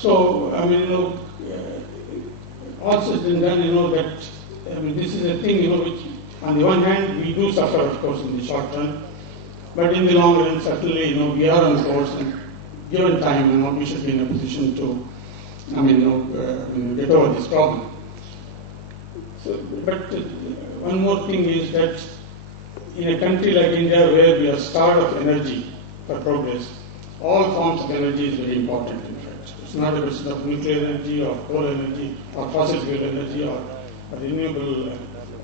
So, I mean, also then, that, I mean, this is a thing, which on the one hand, we do suffer, of course, in the short run, but in the long run, certainly, we are on course, and given time, we should be in a position to, get over this problem. So, but one more thing is that in a country like India, where we are starved of energy for progress, all forms of energy is very important, in fact. It's not a question of nuclear energy or coal energy or fossil fuel energy or renewable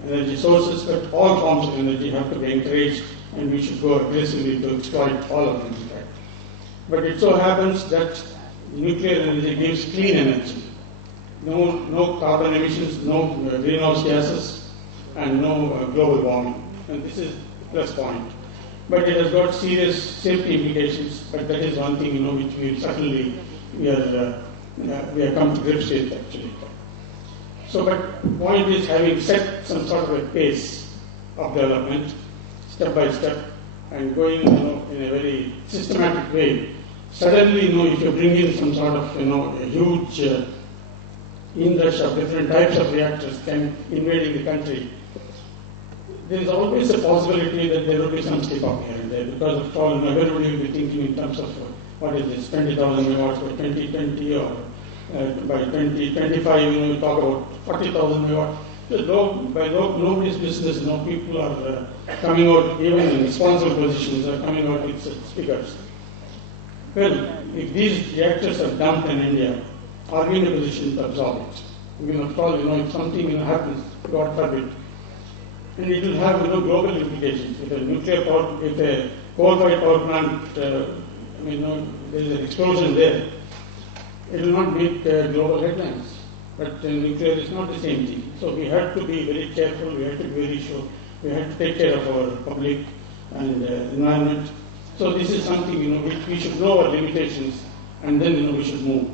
energy sources, but all forms of energy have to be encouraged, and we should go aggressively to exploit all of them, in fact. But it so happens that nuclear energy gives clean energy. No carbon emissions, no greenhouse gases, and no global warming. And this is the plus point. But it has got serious safety implications, but that is one thing, which we certainly, we have come to grips with, actually. So, but the point is, having set some sort of a pace of development, step by step, and going, in a very systematic way, suddenly, if you bring in some sort of, a huge inrush of different types of reactors invading the country, there is always a possibility that there will be some slip up here and there, because of all, everybody will be thinking in terms of what is this, 20,000 megawatts by 2020, or by 2025, we talk about 40,000 megawatts. By nobody's business, people are coming out, even in responsible positions, are coming out with such figures. Well, if these reactors are dumped in India, are we in a position to absorb it? After all, if something happens, God forbid, and it will have global implications. If a coal-fired power plant, there is an explosion there, it will not make global headlines. But nuclear is not the same thing. So we have to be very careful, we have to be very sure, we have to take care of our public and environment. So this is something, which we should know our limitations, and then, we should move.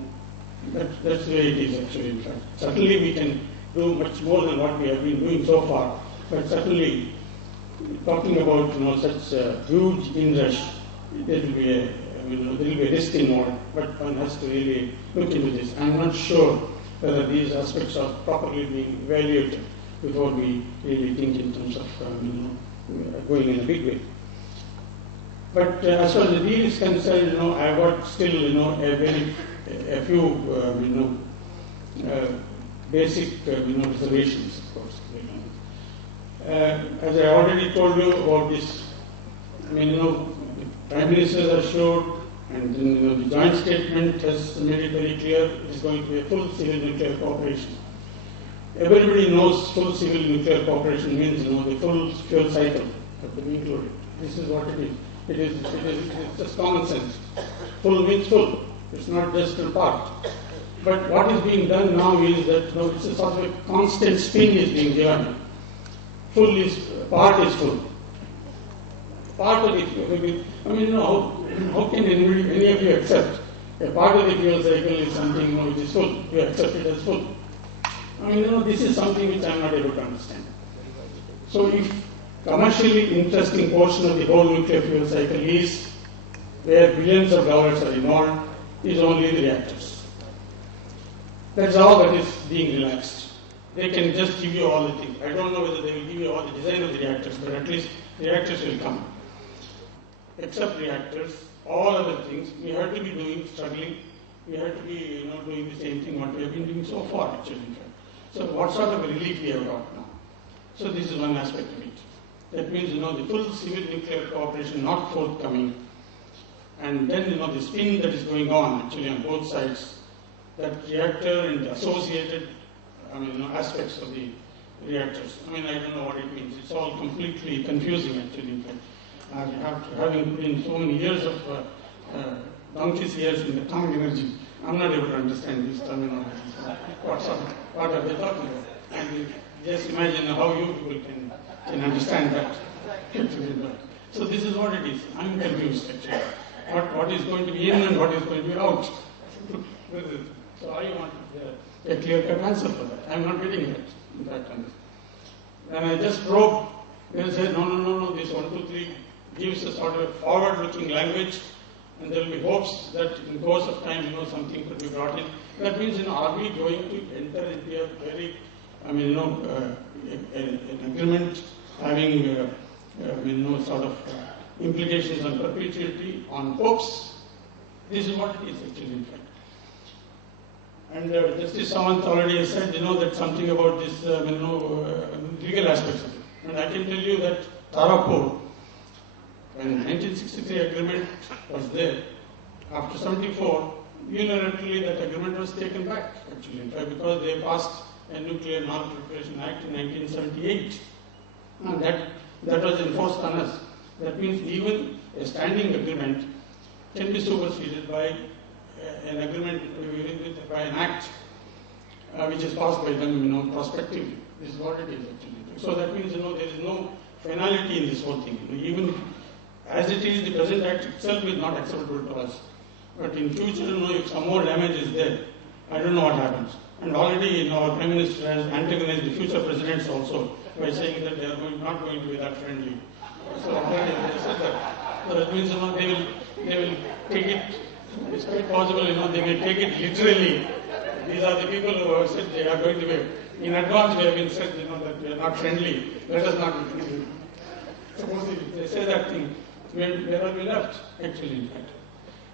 That's the way it is, actually, in fact. Certainly we can do much more than what we have been doing so far, but certainly talking about, such a huge inrush, there will be a risk involved, but one has to really look into this. I'm not sure whether these aspects are properly being evaluated before we really think in terms of going in a big way. But as far as the deal is concerned, I've got still a few basic reservations, of course. As I already told you about this, Prime Minister has assured, and then, the joint statement has made it very clear it is going to be a full civil nuclear cooperation. Everybody knows full civil nuclear cooperation means the full fuel cycle has to be included. This is what it is. It's just common sense. Full means full. It's not just a part. But what is being done now is that it's a sort of a constant spin is being given. Part is full. Part of it. How can any of you accept a part of the fuel cycle is something which is full? You accept it as full. This is something which I am not able to understand. So if commercially interesting portion of the whole nuclear fuel cycle is where billions of dollars are involved, is only the reactors. That's all that is being relaxed. They can just give you all the things. I don't know whether they will give you all the design of the reactors, but at least reactors will come. Except reactors, all other things, we have to be struggling. We have to be doing the same thing what we have been doing so far, actually. So what sort of a relief we have got now? So this is one aspect of it. That means, the full civil nuclear cooperation not forthcoming, and then, the spin that is going on, actually, on both sides, that reactor and the associated, aspects of the reactors. I don't know what it means. It's all completely confusing, actually, in fact. Having put in so many years of donkey's years in atomic energy, I'm not able to understand this terminology. What are they talking about? And just imagine how you people can understand that. So this is what it is. I'm confused, actually. What is going to be in and what is going to be out. So I want a clear-cut answer for that. I'm not getting that, in fact. And I just probed, they said, no, this 1, 2, 3 gives a sort of forward-looking language, and there will be hopes that in course of time, something could be brought in. That means, are we going to enter into a very, an agreement having, sort of implications on perpetuity, on hopes? This is what it is actually, in fact. And Justice Samant already said, that something about this, legal aspects of it. And I can tell you that Tarapur, when 1963 agreement was there, after 74, unilaterally that agreement was taken back, actually, in fact, because they passed a Nuclear Non-Proliferation Act in 1978. And that was enforced on us. That means even a standing agreement can be superseded by an agreement, by an act which is passed by them, prospectively. This is what it is actually. So that means, there is no finality in this whole thing. Even as it is, the present act itself is not acceptable to us. But in future, if some more damage is there, I don't know what happens. And already, our Prime Minister has antagonized the future presidents also by saying that they are not going to be that friendly. So already they said that. So that means, they will take it. It's quite possible, they will take it literally. These are the people who have said they are going to be, in advance we have been said, that we are not friendly. Let us not be friendly. Suppose if they say that thing, where are we left, actually, in fact?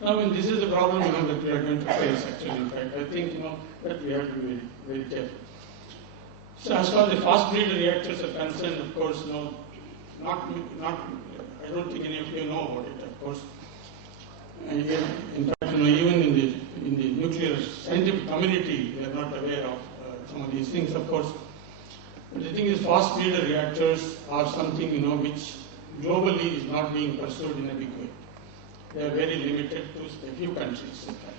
Now, this is the problem, that we are going to face, actually, in fact. I think, that we have to be very, very careful. So as far as the fast breeder reactors are concerned, of course, not, I don't think any of you know about it, of course. And in fact, even in the nuclear scientific community, they are not aware of some of these things, of course. But the thing is, fast breeder reactors are something, which globally is not being pursued in a big way. They are very limited to a few countries, in fact.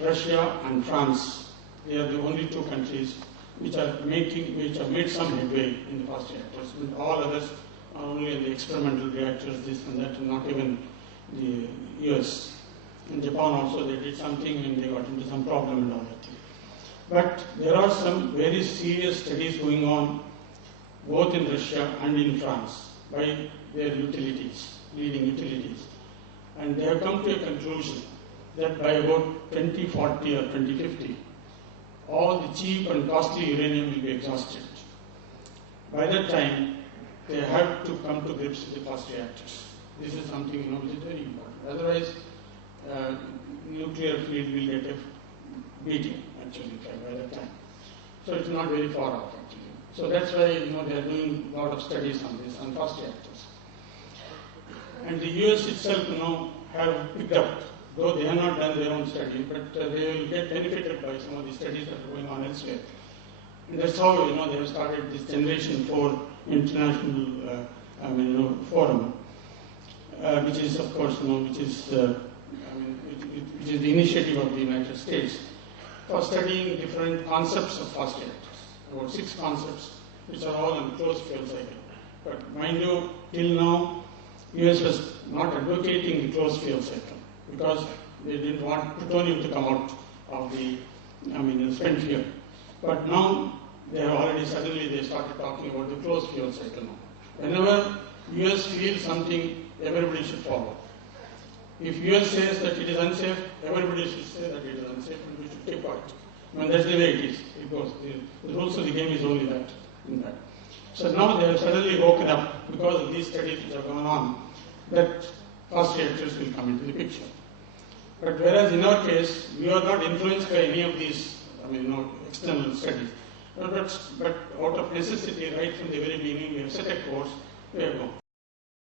Russia and France, they are the only two countries which have made some headway in the fast reactors. But all others are only in the experimental reactors, this and that, and not even the US. In Japan also they did something and they got into some problem and all that. But there are some very serious studies going on both in Russia and in France by their utilities, leading utilities. And they have come to a conclusion that by about 2040 or 2050, all the cheap and costly uranium will be exhausted. By that time, they have to come to grips with the fast reactors. This is something which is very important. Otherwise, nuclear field will get a beating actually by that time. So it's not very far off actually. So that's why they are doing a lot of studies on this, on fast reactors. And the US itself have picked up, though they have not done their own studies, but they will get benefited by some of the studies that are going on elsewhere. And that's how they have started this Generation 4 international forum. Which is, of course, which is the initiative of the United States for studying different concepts of fast reactors. About 6 concepts, which are all in closed fuel cycle. But mind you, till now, US was not advocating the closed fuel cycle because they didn't want plutonium to come out of the spent fuel. But now they have already they started talking about the closed fuel cycle now. Whenever US feels something, everybody should follow. If US says that it is unsafe, everybody should say that it is unsafe and we should keep quiet. That's the way it is. It goes. The rules of the game is only that, in fact. So now they have suddenly woken up because of these studies which have gone on that fast reactors will come into the picture. But whereas in our case, we are not influenced by any of these, external studies. But out of necessity, right from the very beginning, we have set a course, we have gone.